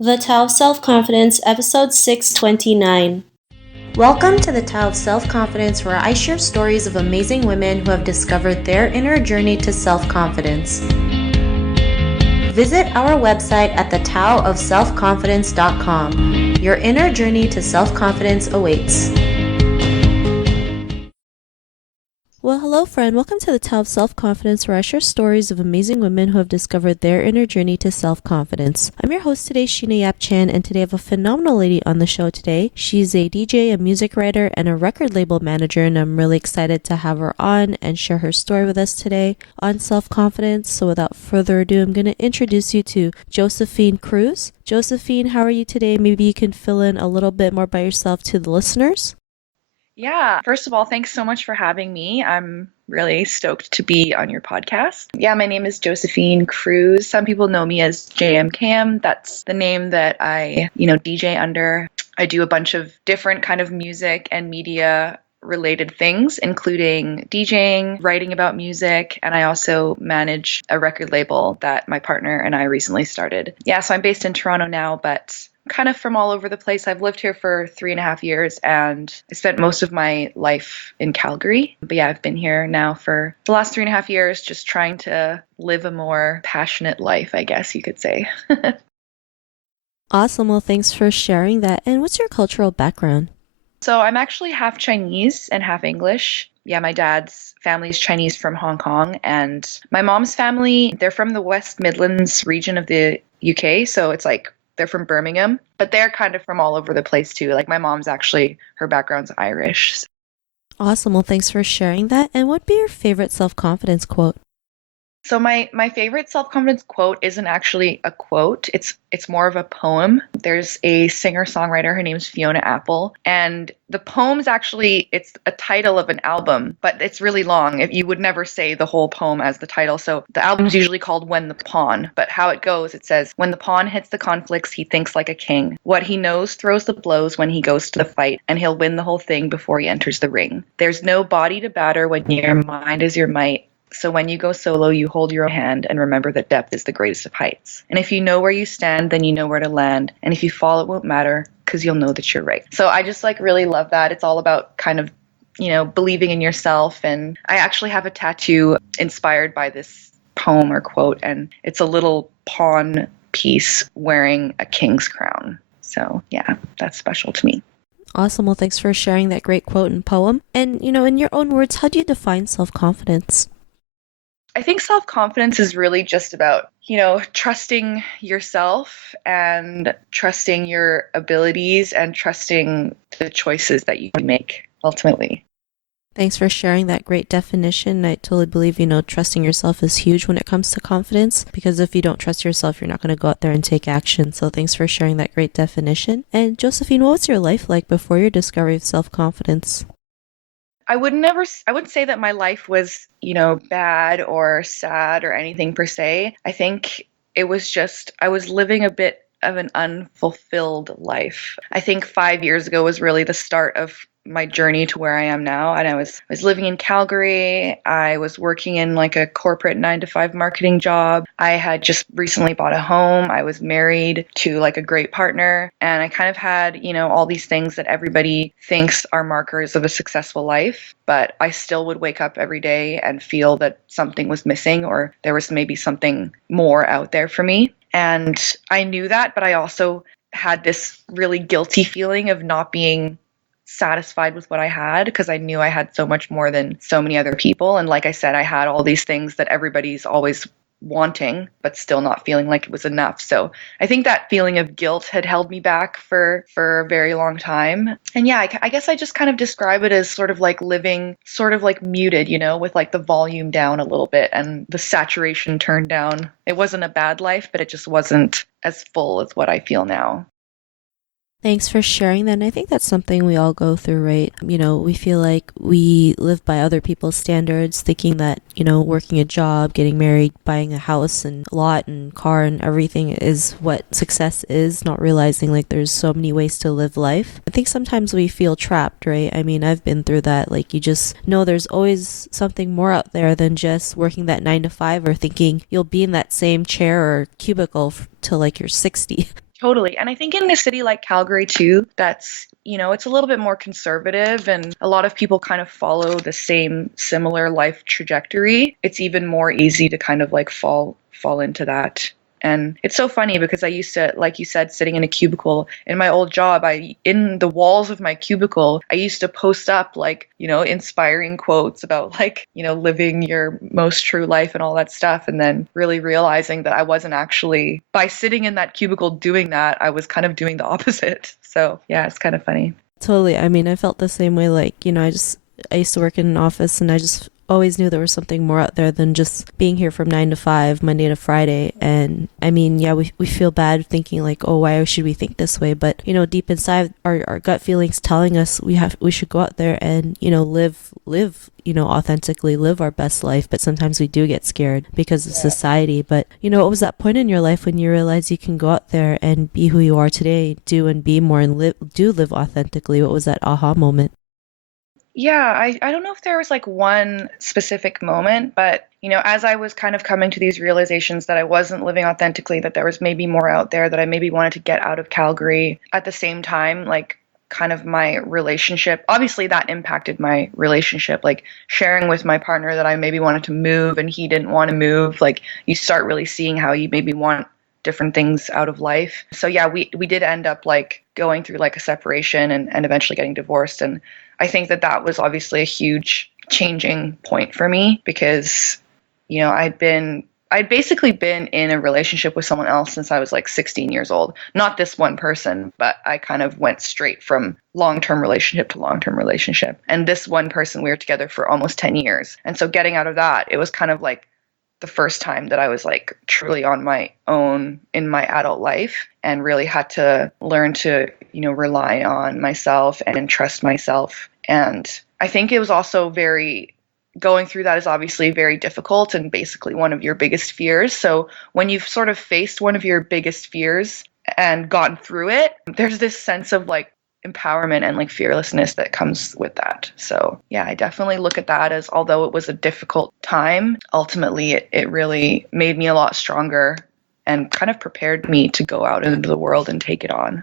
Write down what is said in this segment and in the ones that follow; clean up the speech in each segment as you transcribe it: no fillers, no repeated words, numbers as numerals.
The Tao of Self-Confidence, Episode 629. Welcome to the Tao of Self-Confidence, where I share stories of amazing women who have discovered their inner journey to self-confidence. Visit our website at thetaoofselfconfidence.com. Your inner journey to self-confidence awaits. Well, hello friend. Welcome to the Tao of Self-Confidence, where I share stories of amazing women who have discovered their inner journey to self-confidence. I'm your host today, Sheena Yap Chan, and today I have a phenomenal lady on the show today. She's a DJ, a music writer, and a record label manager, and I'm really excited to have her on and share her story with us today on self-confidence. So without further ado, I'm going to introduce you to Josephine Cruz. Josephine, how are you today? Maybe you can fill in a little bit more by yourself to the listeners. Yeah, first of all, thanks so much for having me. I'm really stoked to be on your podcast. Yeah, my name is Josephine Cruz. Some people know me as JAYEMKAYEM. That's the name that I, DJ under. I do a bunch of different kind of music and media related things, including DJing, writing about music, and I also manage a record label that my partner and I recently started. Yeah, so I'm based in Toronto now, but kind of from all over the place. I've lived here for 3.5 years and I spent most of my life in Calgary. But yeah, I've been here now for the last 3.5 years, just trying to live a more passionate life, I guess you could say. Awesome. Well, thanks for sharing that. And what's your cultural background? So I'm actually half Chinese and half English. Yeah, my dad's family is Chinese from Hong Kong, and my mom's family, they're from the West Midlands region of the UK. So it's like they're from Birmingham, but they're kind of from all over the place too. Like my mom's actually, her background's Irish. Awesome. Well, thanks for sharing that. And what'd be your favorite self-confidence quote? So my favorite self-confidence quote isn't actually a quote. It's more of a poem. There's a singer-songwriter, her name's Fiona Apple, and the poem's actually, it's a title of an album, but it's really long. You would never say the whole poem as the title. So the album's usually called When the Pawn, but how it goes, it says, when the pawn hits the conflicts, he thinks like a king. What he knows throws the blows when he goes to the fight, and he'll win the whole thing before he enters the ring. There's no body to batter when your mind is your might. So when you go solo, you hold your own hand and remember that depth is the greatest of heights. And if you know where you stand, then you know where to land. And if you fall, it won't matter because you'll know that you're right. So I just really love that. It's all about kind of, believing in yourself. And I actually have a tattoo inspired by this poem or quote, and it's a little pawn piece wearing a king's crown. So yeah, that's special to me. Awesome. Well, thanks for sharing that great quote and poem. And, in your own words, how do you define self-confidence? I think self-confidence is really just about, trusting yourself and trusting your abilities and trusting the choices that you make ultimately. Thanks for sharing that great definition. I totally believe, trusting yourself is huge when it comes to confidence, because if you don't trust yourself, you're not going to go out there and take action. So thanks for sharing that great definition. And Josephine, what was your life like before your discovery of self-confidence? I wouldn't say that my life was, bad or sad or anything per se. I think it was just, I was living a bit of an unfulfilled life. I think 5 years ago was really the start of my journey to where I am now. And I was living in Calgary. I was working in a corporate 9-to-5 marketing job. I had just recently bought a home. I was married to a great partner. And I kind of had, all these things that everybody thinks are markers of a successful life. But I still would wake up every day and feel that something was missing, or there was maybe something more out there for me. And I knew that, but I also had this really guilty feeling of not being satisfied with what I had, because I knew I had so much more than so many other people. And like I said, I had all these things that everybody's always wanting, but still not feeling like it was enough. So I think that feeling of guilt had held me back for a very long time. And yeah, I guess I just kind of describe it as sort of living sort of muted, with the volume down a little bit and the saturation turned down. It wasn't a bad life, but it just wasn't as full as what I feel now. Thanks for sharing that. And I think that's something we all go through, right? We feel like we live by other people's standards, thinking that, working a job, getting married, buying a house and lot and car and everything is what success is, not realizing there's so many ways to live life. I think sometimes we feel trapped, right? I mean, I've been through that. You just know there's always something more out there than just working that 9-to-5 or thinking you'll be in that same chair or cubicle till you're 60. Totally. And I think in a city like Calgary too, that's, it's a little bit more conservative and a lot of people kind of follow the same similar life trajectory. It's even more easy to kind of like fall into that. And it's so funny because I used to, like you said, sitting in a cubicle in my old job, in the walls of my cubicle, I used to post up like, inspiring quotes about like, living your most true life and all that stuff. And then really realizing that I wasn't actually, by sitting in that cubicle doing that, I was kind of doing the opposite. So yeah, it's kind of funny. Totally. I mean, I felt the same way. Like, I used to work in an office and I just always knew there was something more out there than just being here from 9 to 5, Monday to Friday. And I mean, yeah, we feel bad thinking like, oh, why should we think this way? But, deep inside our gut feelings telling us we should go out there and, live, authentically live our best life. But sometimes we do get scared because of society. But, what was that point in your life when you realized you can go out there and be who you are today, do and be more and live authentically? What was that aha moment? Yeah, I don't know if there was like one specific moment, but as I was kind of coming to these realizations that I wasn't living authentically, that there was maybe more out there, that I maybe wanted to get out of Calgary. At the same time, like kind of my relationship, obviously that impacted my relationship, like sharing with my partner that I maybe wanted to move and he didn't want to move. Like you start really seeing how you maybe want different things out of life. So yeah, we did end up like going through like a separation and eventually getting divorced. And I think that was obviously a huge changing point for me because, I'd basically been in a relationship with someone else since I was like 16 years old. Not this one person, but I kind of went straight from long-term relationship to long-term relationship. And this one person, we were together for almost 10 years. And so getting out of that, it was kind of like the first time that I was like truly on my own in my adult life and really had to learn to, rely on myself and trust myself. And I think it was also going through that is obviously very difficult and basically one of your biggest fears. So when you've sort of faced one of your biggest fears and gotten through it, there's this sense of like empowerment and like fearlessness that comes with that. So yeah, I definitely look at that as, although it was a difficult time, ultimately it really made me a lot stronger and kind of prepared me to go out into the world and take it on.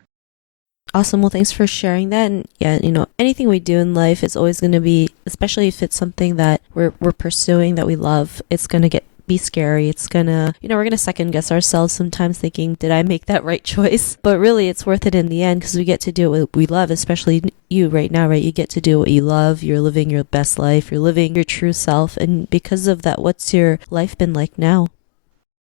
Awesome. Well, thanks for sharing that. And yeah, anything we do in life is always going to be, especially if it's something that we're pursuing that we love, it's going to be scary. It's gonna, we're gonna second guess ourselves sometimes thinking, did I make that right choice? But really it's worth it in the end because we get to do what we love, especially you right now, right? You get to do what you love. You're living your best life. You're living your true self. And because of that, what's your life been like now?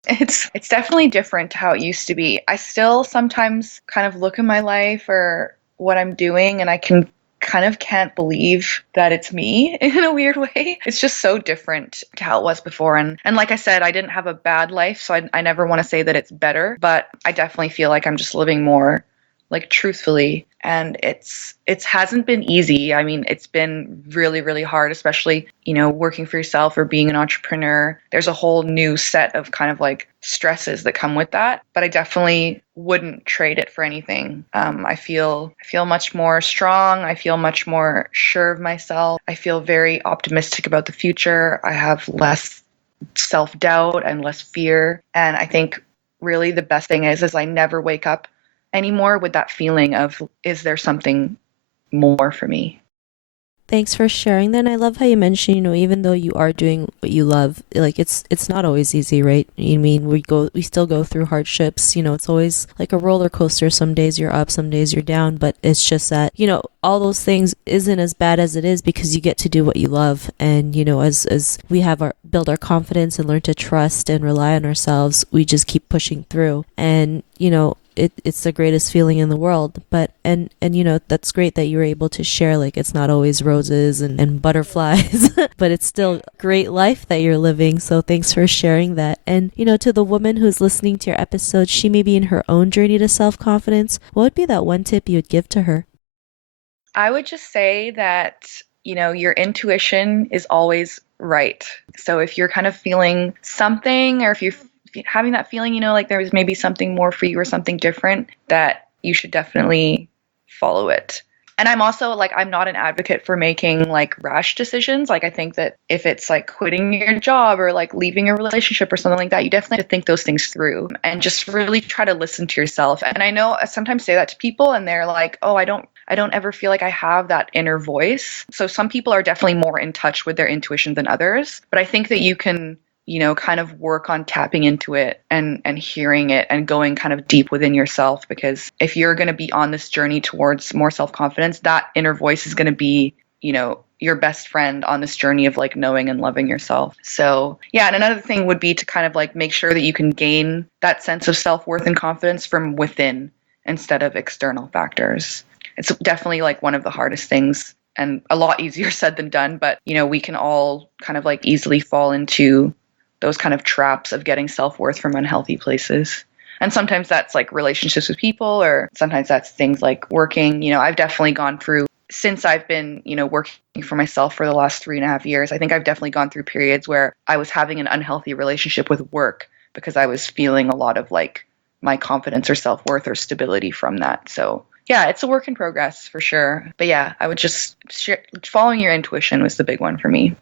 It's definitely different to how it used to be. I still sometimes kind of look at my life or what I'm doing and I can't believe that it's me in a weird way. It's just so different to how it was before. And like I said, I didn't have a bad life, so I never want to say that it's better, but I definitely feel like I'm just living more like truthfully. And it's hasn't been easy. I mean, it's been really, really hard, especially, working for yourself or being an entrepreneur. There's a whole new set of kind of like stresses that come with that. But I definitely wouldn't trade it for anything. I feel much more strong. I feel much more sure of myself. I feel very optimistic about the future. I have less self-doubt and less fear. And I think really the best thing is I never wake up anymore with that feeling of, is there something more for me? Thanks for sharing that. And I love how you mentioned, even though you are doing what you love, like it's not always easy, right? I mean, we still go through hardships. It's always like a roller coaster. Some days you're up, some days you're down, but it's just that, all those things isn't as bad as it is because you get to do what you love. And, as we have build our confidence and learn to trust and rely on ourselves, we just keep pushing through. And, it's the greatest feeling in the world. But and that's great that you're able to share, like it's not always roses and butterflies but it's still great life that you're living. So thanks for sharing that. And to the woman who's listening to your episode, she may be in her own journey to self-confidence. What would be that one tip you would give to her? I would just say that, your intuition is always right. So if you're kind of feeling something, or if you're having that feeling, like there was maybe something more for you or something different, that you should definitely follow it. And I'm also like, I'm not an advocate for making like rash decisions. Like, I think that if it's like quitting your job or like leaving a relationship or something like that, you definitely have to think those things through and just really try to listen to yourself. And I know I sometimes say that to people and they're like, oh, I don't ever feel like I have that inner voice. So some people are definitely more in touch with their intuition than others. But I think that you can, you know, kind of work on tapping into it and hearing it and going kind of deep within yourself. Because if you're going to be on this journey towards more self-confidence, that inner voice is going to be, you know, your best friend on this journey of like knowing and loving yourself. So yeah, and another thing would be to kind of like make sure that you can gain that sense of self-worth and confidence from within instead of external factors. It's definitely like one of the hardest things and a lot easier said than done, but you know, we can all kind of like easily fall into those kind of traps of getting self-worth from unhealthy places. And sometimes that's like relationships with people, or sometimes that's things like working. You know, I've definitely gone through, since I've been, you know, working for myself for the last 3.5 years, I think I've definitely gone through periods where I was having an unhealthy relationship with work because I was feeling a lot of like my confidence or self-worth or stability from that. So yeah, it's a work in progress for sure. But yeah, I would just following your intuition was the big one for me.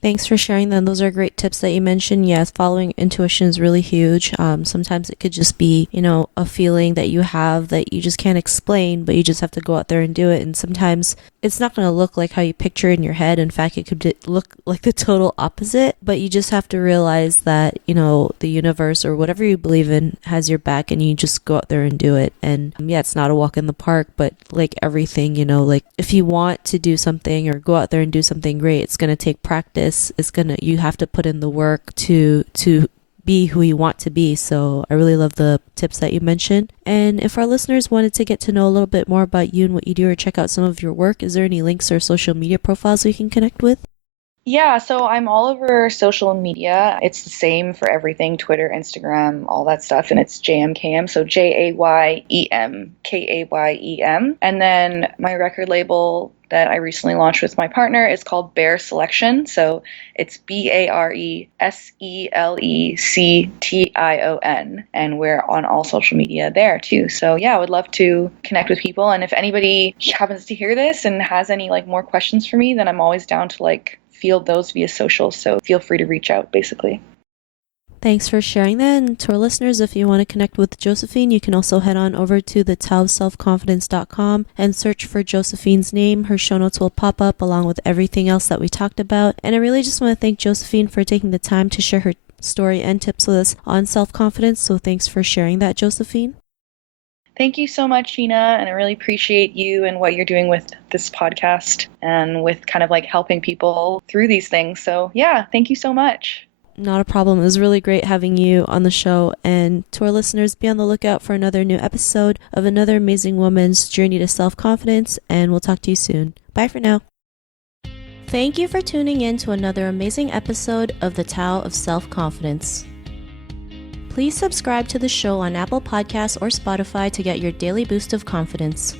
Thanks for sharing them. Those are great tips that you mentioned. Yes, following intuition is really huge. Sometimes it could just be, you know, a feeling that you have that you just can't explain, but you just have to go out there and do it. And sometimes it's not going to look like how you picture it in your head. In fact, it could look like the total opposite, but you just have to realize that, you know, the universe or whatever you believe in has your back and you just go out there and do it. And yeah, it's not a walk in the park, but like everything, you know, like if you want to do something or go out there and do something great, it's going to take practice. You have to put in the work to be who you want to be. So I really love the tips that you mentioned. And if our listeners wanted to get to know a little bit more about you and what you do or check out some of your work, is there any links or social media profiles we can connect with? Yeah, so I'm all over social media. It's the same for everything, Twitter, Instagram, all that stuff. And it's JAYEMKAYEM, so JAYEMKAYEM. And then my record label that I recently launched with my partner is called Bear Selection. So it's BARESELECTION. And we're on all social media there too. So yeah, I would love to connect with people. And if anybody happens to hear this and has any like more questions for me, then I'm always down to like field those via social, so feel free to reach out basically. Thanks for sharing that. And to our listeners, if you want to connect with Josephine, you can also head on over to thetowselfconfidence.com and search for Josephine's name. Her show notes will pop up along with everything else that we talked about. And I really just want to thank Josephine for taking the time to share her story and tips with us on self-confidence. So thanks for sharing that, Josephine. Thank you so much, Sheena, and I really appreciate you and what you're doing with this podcast and with kind of like helping people through these things. So yeah, thank you so much. Not a problem. It was really great having you on the show. And to our listeners, be on the lookout for another new episode of another amazing woman's journey to self-confidence, and we'll talk to you soon. Bye for now. Thank you for tuning in to another amazing episode of The Tao of Self-Confidence. Please subscribe to the show on Apple Podcasts or Spotify to get your daily boost of confidence.